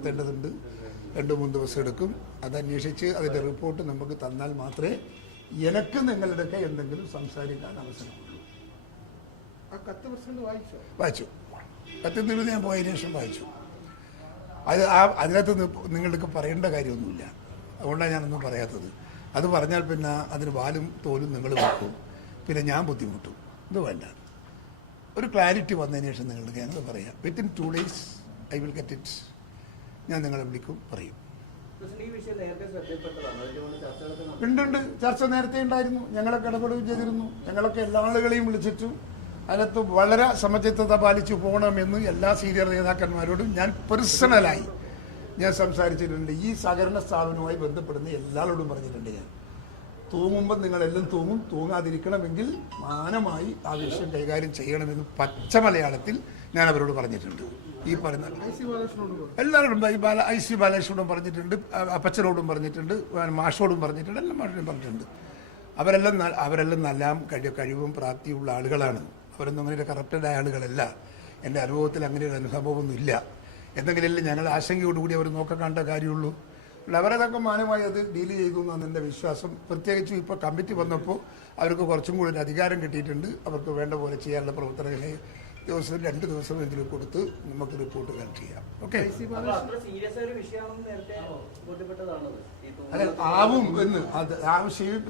നടത്തേണ്ടതുണ്ട് രണ്ട് മൂന്ന് ദിവസം എടുക്കും. അതന്വേഷിച്ച് അതിന്റെ റിപ്പോർട്ട് നമുക്ക് തന്നാൽ മാത്രമേ എനിക്ക് നിങ്ങളുടെയൊക്കെ എന്തെങ്കിലും സംസാരിക്കാൻ അവസരമുള്ളൂ. വായിച്ചോ? കത്തിൽ നിന്ന് ഞാൻ പോയതിനു ശേഷം വായിച്ചു. അത് ആ അതിനകത്ത് നിങ്ങൾക്ക് പറയേണ്ട കാര്യമൊന്നുമില്ല. അതുകൊണ്ടാണ് ഞാനൊന്നും പറയാത്തത്. അത് പറഞ്ഞാൽ പിന്നെ അതിന് വാലും തോലും നിങ്ങൾ വെക്കും. പിന്നെ ഞാൻ ബുദ്ധിമുട്ടും. ഇത് വേണ്ട. ഒരു ക്ലാരിറ്റി വന്നതിന് ശേഷം നിങ്ങൾക്ക് ഞാനത് പറയാം. Within two days I will get it ഞാൻ നിങ്ങളെ വിളിക്കും പറയും. ഉണ്ട് ഉണ്ട്. ചർച്ച നേരത്തെ ഉണ്ടായിരുന്നു. ഞങ്ങളൊക്കെ ഇടപെടുകയും ചെയ്തിരുന്നു. ഞങ്ങളൊക്കെ എല്ലാ ആളുകളെയും വിളിച്ചിട്ടു. അതിനകത്ത് വളരെ സമചിത്തത പാലിച്ചു പോകണമെന്ന് എല്ലാ സീനിയർ നേതാക്കന്മാരോടും ഞാൻ പേഴ്സണലായി ഞാൻ സംസാരിച്ചിട്ടുണ്ട്. ഈ സഹകരണ സ്ഥാപനവുമായി ബന്ധപ്പെടുന്ന എല്ലാവരോടും പറഞ്ഞിട്ടുണ്ട് ഞാൻ. തൂങ്ങുമ്പോൾ നിങ്ങളെല്ലാം തൂങ്ങും. തൂങ്ങാതിരിക്കണമെങ്കിൽ മാനമായി ആ വിഷയം കൈകാര്യം ചെയ്യണമെന്ന് പച്ച മലയാളത്തിൽ ഞാൻ അവരോട് പറഞ്ഞിട്ടുണ്ട്. ഈ പറയുന്ന എല്ലാവരോടും ഈ ബാല ഐ സി ബാലകൃഷ്ണനോടും പറഞ്ഞിട്ടുണ്ട് അപ്പച്ചനോടും പറഞ്ഞിട്ടുണ്ട് മാഷോടും പറഞ്ഞിട്ടുണ്ട് എല്ലാം മാഷോടും പറഞ്ഞിട്ടുണ്ട്. അവരെല്ലാം അവരെല്ലാം നല്ല കഴിവ് കഴിവും പ്രാപ്തിയുള്ള ആളുകളാണ്. അവരൊന്നും അങ്ങനെ കറപ്റ്റഡ് ആളുകളല്ല. എന്റെ അനുഭവത്തിൽ അങ്ങനെ ഒരു അനുഭവമൊന്നും ഇല്ല. എന്തെങ്കിലും ഞങ്ങൾ ആശങ്കയോടുകൂടി അവർ നോക്കാൻ കാര്യമുള്ളൂ. അവരതൊക്കെ മാനമായി അത് ഡീൽ ചെയ്തു എന്നാണ് എന്റെ വിശ്വാസം. പ്രത്യേകിച്ചും ഇപ്പോൾ കമ്മിറ്റി വന്നപ്പോൾ അവർക്ക് കുറച്ചും കൂടി അധികാരം കിട്ടിയിട്ടുണ്ട്. അവർക്ക് വേണ്ട പോലെ ചെയ്യാനുള്ള പ്രവർത്തനങ്ങളെ ദിവസം രണ്ട് ദിവസമെങ്കിലും കൊടുത്ത് നമുക്ക് റിപ്പോർട്ട് കളക്ട് ചെയ്യാം. ഓക്കെ അല്ല ആവും എന്ന്. അത്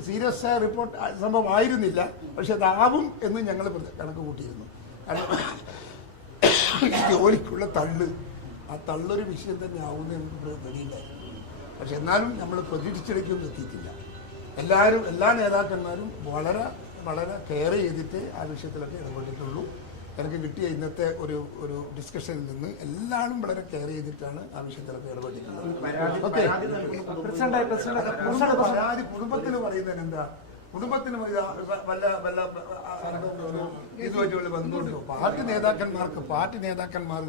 സീരിയസ് ആയ റിപ്പോർട്ട് സംഭവം ആയിരുന്നില്ല. പക്ഷെ അത് ആവും എന്ന് ഞങ്ങൾ കണക്ക് കൂട്ടിയിരുന്നു കാരണം ജോലിക്കുള്ള തള്ള് ആ തള്ളൊരു വിഷയം തന്നെ ആവുമെന്ന് നമുക്ക് പ്രതീയില്ലായിരുന്നു പക്ഷെ എന്നാലും നമ്മൾ പ്രതീക്ഷിച്ചിടയ്ക്കൊന്നും എത്തിയിട്ടില്ല. എല്ലാവരും എല്ലാ നേതാക്കന്മാരും വളരെ വളരെ കെയർ ചെയ്തിട്ട് ആ വിഷയത്തിലൊക്കെ ഇടപെട്ടിട്ടുള്ളൂ. എനിക്ക് കിട്ടിയ ഇന്നത്തെ ഒരു ഒരു ഡിസ്കഷനിൽ നിന്ന് എല്ലാവരും വളരെ കെയർ ചെയ്തിട്ടാണ് ആ വിഷയത്തിലൊക്കെ ഇടപെട്ടിട്ടുള്ളത്. പരാതി കുടുംബത്തിന് പറയുന്നതിന് എന്താ? കുടുംബത്തിന് വല്ല വല്ല ഇതുമായിട്ടുള്ള ബന്ധമുണ്ടോ? പാർട്ടി നേതാക്കന്മാർക്ക് പാർട്ടി നേതാക്കന്മാർ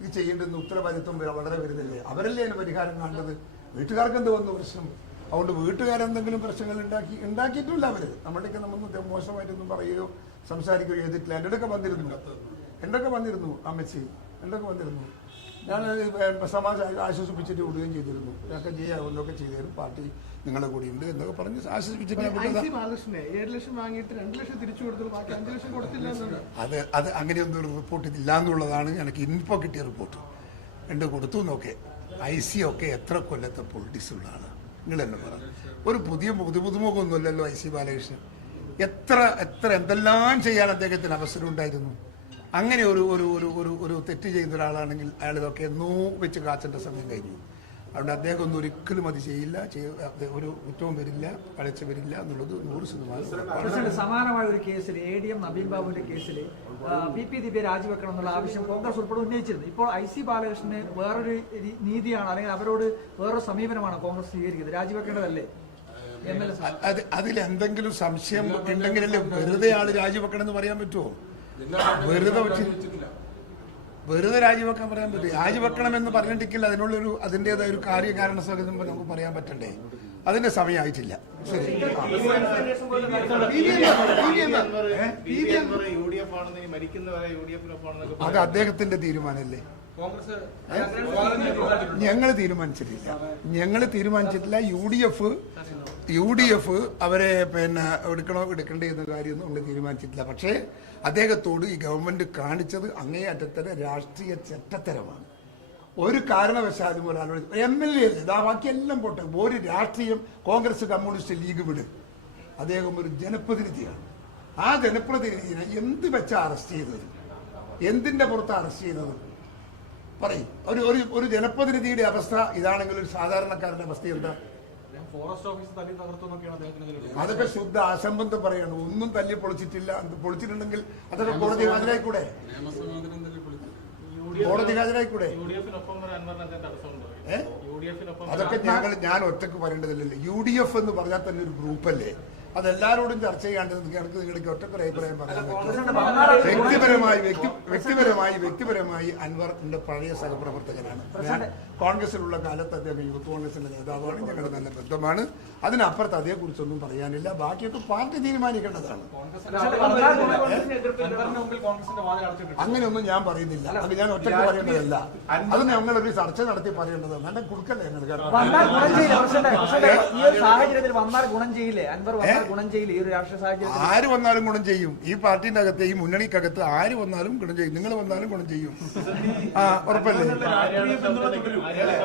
ഇത് ചെയ്യേണ്ടുന്ന ഉത്തരവാദിത്വം വളരെ വരുന്നില്ലേ അവരല്ലേ അതിന് പരിഹാരം കാണേണ്ടത്? വീട്ടുകാർക്ക് എന്ത് വന്നു പ്രശ്നം? അതുകൊണ്ട് വീട്ടുകാരെന്തെങ്കിലും പ്രശ്നങ്ങൾ ഉണ്ടാക്കി ഉണ്ടാക്കിയിട്ടില്ല അവർ. നമ്മുടെയൊക്കെ നമ്മൾ മോശമായിട്ടൊന്നും പറയുകയോ സംസാരിക്കുകയോ ചെയ്തിട്ടില്ല. എന്റെ അടുക്കെ വന്നിരുന്നു. എന്തൊക്കെ വന്നിരുന്നു അമ്മച്ചി. എന്തൊക്കെ വന്നിരുന്നു. ഞാൻ സമാജം ആശ്വസിപ്പിച്ചിട്ട് വിടുകയും ചെയ്തിരുന്നു. ഇതൊക്കെ ചെയ്യാവുന്നതൊക്കെ ചെയ്തിരുന്നു. പാർട്ടി നിങ്ങളുടെ ഉണ്ട് എന്നൊക്കെ പറഞ്ഞ് ആശ്വസിപ്പിച്ചിട്ട് അത് അത് അങ്ങനെയൊന്നും ഒരു റിപ്പോർട്ട് ഇല്ല എന്നുള്ളതാണ് എനിക്ക് ഇന്നിപ്പോൾ കിട്ടിയ റിപ്പോർട്ട് രണ്ട് കൊടുത്തു എന്നൊക്കെ. ഐ സി ഒക്കെ എത്ര കൊല്ലത്തെ പൊളിറ്റിക്സ് ഉള്ളതാണ്. നിങ്ങൾ തന്നെ പറ. ഒരു പുതിയ പുതു പുതുമുഖമൊന്നുമല്ലല്ലോ ഐ സി ബാലകൃഷ്ണൻ. എത്ര എത്ര എന്തെല്ലാം ചെയ്യാൻ അദ്ദേഹത്തിന് അവസരം ഉണ്ടായിരുന്നു അങ്ങനെ ഒരു ഒരു ഒരു ഒരു ഒരു തെറ്റ് ചെയ്യുന്ന ഒരാളാണെങ്കിൽ അയാൾ ഇതൊക്കെ എന്നോ വെച്ച് കാച്ചേണ്ട സമയം കഴിഞ്ഞു. അതുകൊണ്ട് അദ്ദേഹം ഒന്നും ഒരിക്കലും അത് ചെയ്യില്ല. ചെയ്യ- ഒരു കുറ്റവും വരില്ല പഴച്ച വരില്ല എന്നുള്ളത് നൂറ് ശതമാനം സമാനമായ ഒരു കേസിൽ എ ഡി എം നബീൻ ബാബുവിന്റെ കേസിൽ പി പി ദിവ്യ രാജിവെക്കണം എന്നുള്ള ആവശ്യം കോൺഗ്രസ് ഉൾപ്പെടെ ഉന്നയിച്ചിരുന്നു. ഇപ്പോൾ ഐ സി ബാലകൃഷ്ണന് വേറൊരു നീതിയാണ് അല്ലെങ്കിൽ അവരോട് വേറൊരു സമീപനമാണ് കോൺഗ്രസ് സ്വീകരിക്കുന്നത്. രാജിവെക്കേണ്ടതല്ലേ? അത് അതിൽ എന്തെങ്കിലും സംശയം ഉണ്ടെങ്കിലല്ലേ വെറുതെ ആൾ രാജിവെക്കണം എന്ന് പറയാൻ പറ്റുമോ വെറുതെ വെറുതെ രാജിവെക്കാൻ പറയാൻ പറ്റും രാജിവെക്കണം എന്ന് പറഞ്ഞിട്ടില്ല അതിനുള്ളൊരു അതിന്റെതായ ഒരു കാര്യകാരണ സഹിതം നമുക്ക് പറയാൻ പറ്റണ്ടേ അതിന്റെ സമയമായിട്ടില്ല ശരി അത് അദ്ദേഹത്തിന്റെ തീരുമാനമല്ലേ ഞങ്ങൾ തീരുമാനിച്ചിട്ടില്ല ഞങ്ങൾ തീരുമാനിച്ചിട്ടില്ല U D F U D F അവരെ പിന്നെ എടുക്കണോ എടുക്കണ്ടേ എന്ന കാര്യമൊന്നും നമ്മൾ തീരുമാനിച്ചിട്ടില്ല. പക്ഷേ അദ്ദേഹത്തോട് ഈ ഗവൺമെന്റ് കാണിച്ചത് അങ്ങേയറ്റത്തെ രാഷ്ട്രീയ ചട്ടത്തരമാണ് ഒരു കാരണവശാലും ഒരാളോട് എം എൽ എ അല്ലേ ഇതാ ബാക്കിയെല്ലാം പോട്ടെ. ഒരു രാഷ്ട്രീയം കോൺഗ്രസ് കമ്മ്യൂണിസ്റ്റ് ലീഗ് വിടും. അദ്ദേഹം ഒരു ജനപ്രതിനിധിയാണ്. ആ ജനപ്രതിനിധിയെ എന്ത് വെച്ചാ അറസ്റ്റ് ചെയ്തത്? എന്തിന്റെ പുറത്ത് അറസ്റ്റ് ചെയ്തത്? പറയും. ഒരു ഒരു ജനപ്രതിനിധിയുടെ അവസ്ഥ ഇതാണെങ്കിൽ ഒരു സാധാരണക്കാരന്റെ അവസ്ഥ എന്താ? അതൊക്കെ ശുദ്ധ അസംബന്ധം പറയാണ്. ഒന്നും തല്ലി പൊളിച്ചിട്ടില്ല. പൊളിച്ചിട്ടുണ്ടെങ്കിൽ അതൊക്കെ കോടതി ഹാജരായിക്കൂടെ? കോടതി ഹാജരായിക്കൂടെ? ഒരു അതൊക്കെ ഞങ്ങൾ ഞാൻ ഒറ്റയ്ക്ക് പറയേണ്ടതില്ലല്ലോ. യു ഡി എഫ് എന്ന് പറഞ്ഞാൽ തന്നെ ഒരു ഗ്രൂപ്പല്ലേ? അതെല്ലാരോടും ചർച്ച ചെയ്യാണ്ട് എനിക്ക് നിങ്ങൾക്ക് ഒറ്റക്കൊരു അഭിപ്രായം പറയാൻ പറ്റും വ്യക്തിപരമായി വ്യക്തിപരമായി വ്യക്തിപരമായി അൻവർ എന്റെ പഴയ സഹപ്രവർത്തകനാണ്. ഞാൻ കോൺഗ്രസിലുള്ള കാലത്ത് അദ്ദേഹം യൂത്ത് കോൺഗ്രസിന്റെ നേതാവാണ് ഞങ്ങളുടെ നല്ല ബന്ധമാണ്. അതിനപ്പുറത്ത് അതേക്കുറിച്ചൊന്നും പറയാനില്ല. ബാക്കിയൊക്കെ പാർട്ടി തീരുമാനിക്കേണ്ടതാണ്. അങ്ങനെയൊന്നും ഞാൻ പറയുന്നില്ല. അത് ഞാൻ ഒറ്റയ്ക്ക് പറയേണ്ടതല്ല. അത് ഞങ്ങളൊരു ചർച്ച നടത്തി പറയേണ്ടതാണ് എന്നെ കുറുക്കല്ലേ ഞങ്ങൾ വന്നാൽ ഗുണം ചെയ്യില്ല പ്രസിഡന്റ് പ്രസിഡന്റ് ഈ ഒരു സാഹചര്യത്തിൽ വന്നാൽ ഗുണം ചെയ്യില്ലേ? അൻവർ വന്നാൽ ഗുണം ചെയ്യില്ല? ഈ ഒരു രാഷ്ട്രീയ സാഹചര്യത്തിൽ? ആര് വന്നാലും ഗുണം ചെയ്യും. ഈ പാർട്ടിന്റെ അകത്ത് ഈ മുന്നണിക്കകത്ത് ആര് വന്നാലും ഗുണം ചെയ്യും. നിങ്ങൾ വന്നാലും ഗുണം ചെയ്യും. ആ ഉറപ്പല്ലേ? Yeah.